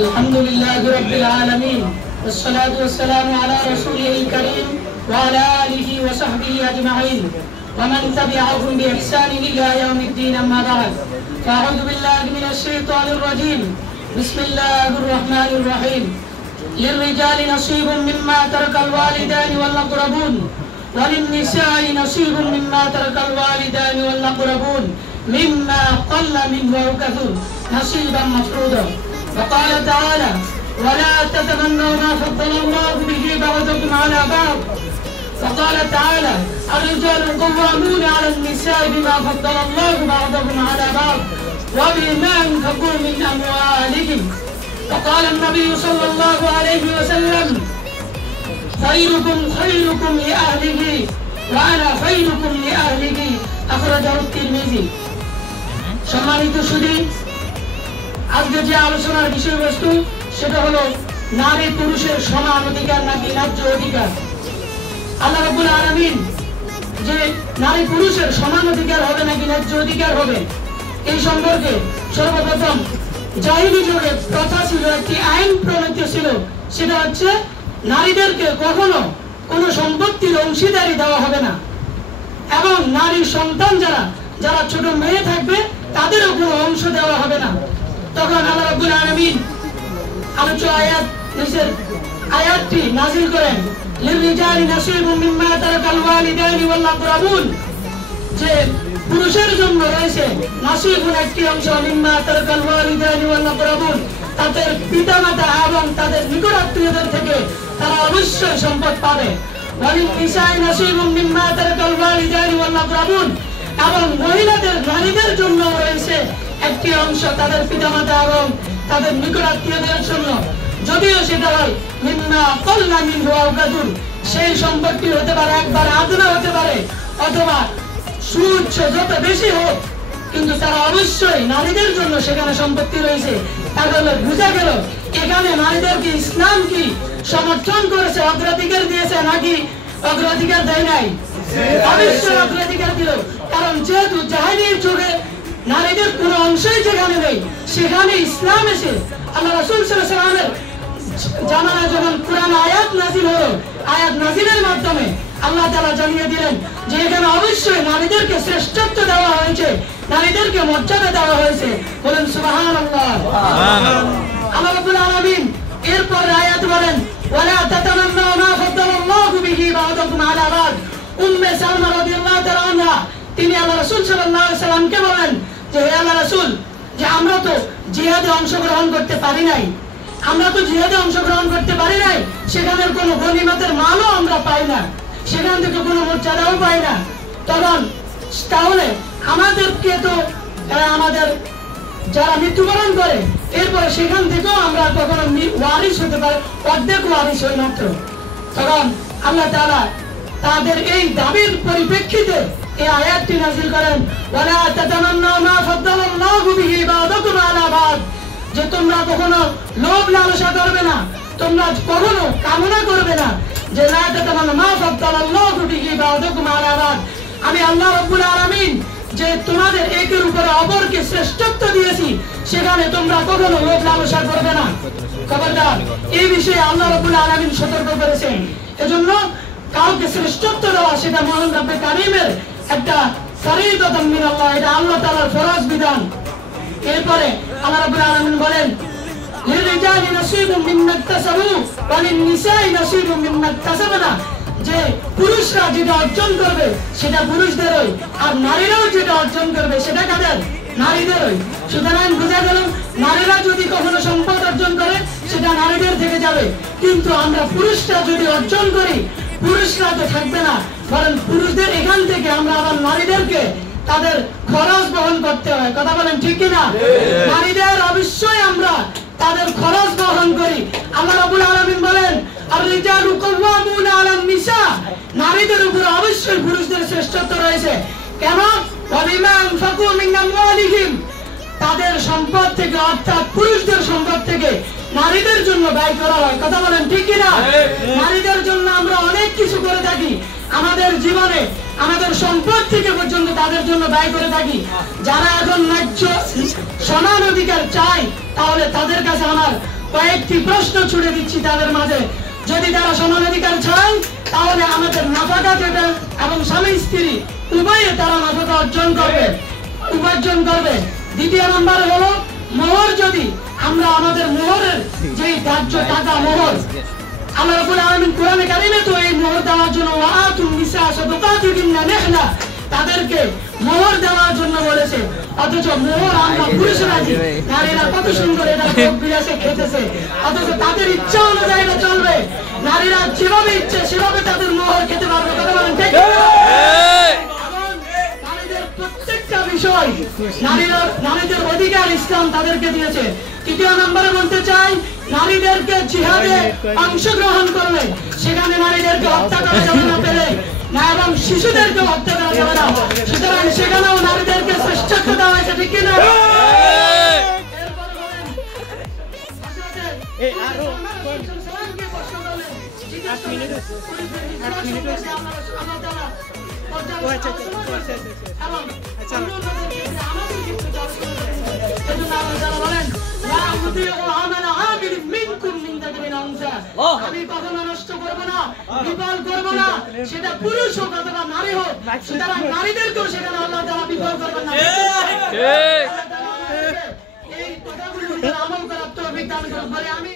الحمد لله رب العالمين والصلاة والسلام على رسوله الكريم وعلى آله وصحبه أجمعين ومن تبعهم بإحسان إلى يوم الدين أما بعد فأعوذ بالله من الشيطان الرجيم بسم الله الرحمن الرحيم للرجال نصيب مما ترك الوالدان والأقربون وللنساء نصيب مما ترك الوالدان والأقربون مما قل منه أو كثر نصيبا مفروضا وقال تعالى ولا تتمنوا ما فضل الله به بعضكم على بعض وقال تعالى الرجال قوامون على النساء بما فضل الله بعضهم على بعض وبما أنفقوا من أموالهم وقال النبي صلى الله عليه وسلم خيركم خيركم لأهله وأنا خيركم لأهله أخرجه الترمذي সম্মানিত সুধী আজকে যে আলোচনার বিষয়বস্তু সেটা হলো নারী পুরুষের সমান অধিকার নাকি ন্যায্য অধিকার। আল্লাহ রাব্বুল আলামিন যে নারী পুরুষের সমান অধিকার হবে নাকি ন্যায্য অধিকার হবে এই সম্পর্কে সর্বপ্রথম জাহিলি যুগে প্রথা ছিল, একটি আইন প্রণীত ছিল, সেটা হচ্ছে নারীদেরকে কখনো কোনো সম্পত্তির অংশীদারি দেওয়া হবে না এবং নারীর সন্তান যারা ছোট মেয়ে থাকবে তাদেরও কোনো অংশ দেওয়া হবে না। তখন আল্লাহ রাব্বুল আলামিন আলোচ্য আয়াতটি নাযিল করেন লিররিজালি নাসিবুম মিম্মা তারাকাল ওয়ালিদানি ওয়াল আকরাবুন, যে পুরুষের জন্য রয়েছে নাসিবুন একটি অংশ মিম্মা তারাকাল ওয়ালিদানি ওয়াল আকরাবুন, তাদের পিতামাতা এবং তাদের নিকটাত্মীয়দের থেকে তারা অবশ্যই সম্পদ পাবে। ওয়ালিন নিসাই নাসিবুম মিম্মা তারাকাল ওয়ালিদানি ওয়াল আকরাবুন, এবং মহিলাদের নারীদের জন্য রয়েছে একটি অংশ তাদের পিতামাতা এবং তাদের নিকটাত্মীয়দের জন্য, যদিও সেটা হয় মিম্মা কল্লা মিনহু আও কাসুর, সেই সম্পত্তি হতে পারে একবার আধুনা হতে পারে অথবা সুউচ্চ যত বেশি হোক, কিন্তু তারা অবশ্যই নারীদের জন্য সেখানে সম্পত্তি রয়েছে। তাহলে বুঝা গেল এখানে নারীদেরকে ইসলাম কি সমর্থন করেছে, অগ্রাধিকার দিয়েছে নাকি অগ্রাধিকার দেয় নাই? অবশ্যই অগ্রাধিকার দিল, কারণ যেহেতু জাহেলিয়ার যুগে নারীদের কোনো অংশই যেখানে নেই সেখানে ইসলাম এসে আল্লাহ রাসূল সাল্লাল্লাহু আলাইহি ওয়াসাল্লামের জামানায় যখন কুরআন আয়াত নাযিল হলো, আয়াত নাযিলের মাধ্যমে আল্লাহ তাআলা জানিয়ে দিলেন যে এখানে অবশ্যই নারীদেরকে শ্রেষ্ঠত্ব দেওয়া হয়েছে, নারীদেরকে মর্যাদা দেওয়া হয়েছে। বলেন সুবহানাল্লাহ। আল্লাহ রাব্বুল আলামিন এরপর আয়াত বলেন ওয়ালা তাতামান্নাউ মা ফাদ্দালাল্লাহু বিহি বা'দাকুম আলা বা'দ। উম্মে সালমা রাদিয়াল্লাহু তাআলা আনহা তিনি আল্লাহ রাসূল সাল্লাল্লাহু আলাইহি সাল্লামকে বলেন যে হে আল্লাহ রাসূল, যে আমরা তো জিহাদে অংশগ্রহণ করতে পারি নাই, সেখানের কোনো গনিমতের মালও আমরা পাই না, সেখান থেকে কোনো মর্যাদাও পাই না। তখন তাহলে আমাদেরকে তো আমাদের যারা মৃত্যুবরণ করে এরপরে সেখান থেকেও আমরা কখনো ওয়ারিস হতে পারি, অর্ধেক ওয়ারিস হই মাত্র। তখন আল্লাহ তাআলা তাদের এই দাবির পরিপ্রেক্ষিতে এই আয়াতটি নাযিল করেন ওয়ালা তাতামান্নাউ মা ফাদ্দালাল্লাহু বিহি বা'দাকুম আলা বা'দ, যে তোমরা কখনো লোভ লালসা করবে না, তোমরা কখনো কামনা করবে না যে লা তাতামান্নাউ মা ফাদ্দালাল্লাহু বিহি বা'দাকুম আলা বা'দ, আমি আল্লাহ রাব্বুল আলামিন যে তোমাদের একের উপরে অপরকে শ্রেষ্ঠত্ব দিয়েছি সেখানে তোমরা কখনো লোভ লালসা করবে না। খবরদার, এই বিষয়ে আল্লাহ রাব্বুল আলামিন সতর্ক করেছেন। এজন্য কাউকে শ্রেষ্ঠত্ব দেওয়া সেটা মহান রব্বে কারীমের একটা ফরিদাতুম মিনাল্লাহ, এটা আল্লাহ তাআলার ফরজ বিধান। এরপরে আল্লাহ রাব্বুল আলামিন বলেন লিররিজালি নাসিবুম মিম্মা ইকতাসাবু ওয়া লিন-নিসাই নাসিবুম মিম্মা ইকতাসাবনা, যে পুরুষরা যেটা অর্জন করবে সেটা পুরুষদেরই, আর নারীরাও যেটা অর্জন করবে সেটা কাদের? নারীদেরই। সুতরাং বোঝা গেল নারীরা যদি কখনো সম্পদ অর্জন করে সেটা নারীদের থেকে যাবে, কিন্তু আমরা পুরুষরা যদি অর্জন করি পুরুষরা তো থাকবে না, বরং পুরুষদের এখান থেকে আমরা আবার নারীদেরকে তাদের খরচ বহন করতে হয়। কথা বলেন ঠিক কিনা? নারীদের অবশ্যই আমরা তাদের খরচ বহন করি। আল্লাহ রাব্বুল আলামিন বলেন আর-রিজালু কাওয়ামুনা আলান নিসা, নারীদের উপর অবশ্যই পুরুষদের শ্রেষ্ঠত্ব রয়েছে। কেন? ওয়া বিমা আনফাকু মিন আমওয়ালিহিম, তাদের সম্পদ থেকে অর্থাৎ পুরুষদের সম্পদ থেকে নারীদের জন্য ব্যয় করা হয়। কথা বলেন ঠিক কিনা? নারীদের জন্য আমরা অনেক কিছু করে থাকি আমাদের জীবনে, আমাদের সম্পদ থেকে পর্যন্ত তাদের জন্য ব্যয় করে থাকি। যারা এখন ন্যায্য সমান অধিকার চায় তাহলে তাদের কাছে আমার কয়েকটি প্রশ্ন ছুড়ে দিচ্ছি তাদের মাঝে। যদি তারা সমান অধিকার চায় তাহলে আমাদের নাফাকা যেটা এবং স্বামী স্ত্রী উভয়ে তারা নাফাকা উপার্জন করবে। দ্বিতীয় নাম্বার হলো মোহর। যদি আমরা আমাদের মোহরের যে ধার্য টাকা মোহর, আল্লাহ রাব্বুল আলামিন কোরআনে কারিমে তো এই মোহর দেওয়ার জন্য ওয়াআতুন নিসা সাদাকাতিহিন্না নিহলা, তাদেরকে মোহর দেওয়ার জন্য বলেছে। অথচ মোহর আমরা পুরুষরা দিই, নারীরা কত সুন্দর এটা ভোগ বিলাসে খেতেছে, অথচ তাদের ইচ্ছা অনুযায়ী এটা চলবে। নারীরা যেভাবে ইচ্ছে সেভাবে তাদের মোহর খেতে পারবে। কথা বলেন ঠিক? নারীদের প্রত্যেকটা বিষয় নারীদের অধিকার ইসলাম তাদেরকে দিয়েছে। তৃতীয় নম্বরে বলতে চাই, নারীদেরকে জিহাদে অংশগ্রহণ করলে সেখানে নারীদেরকে হত্যা করা যাবে না পেলে না, এবং শিশুদেরকে হত্যা করা যাবে না। সুতরাং সেখানেও নারীদেরকে শ্রেষ্ঠত্ব দেওয়া হয়েছে, ঠিক কিনা? আমি কখনো নষ্ট করবো না, বিফল করবো না, সেটা পুরুষ হোক অথবা নারী হোক। সুতরাং নারীদেরকেও সেখানে আল্লাহ তাআলা বিফল করবেন না। এই কথাগুলো আমল করার তৌফিক দান করুন বলে আমি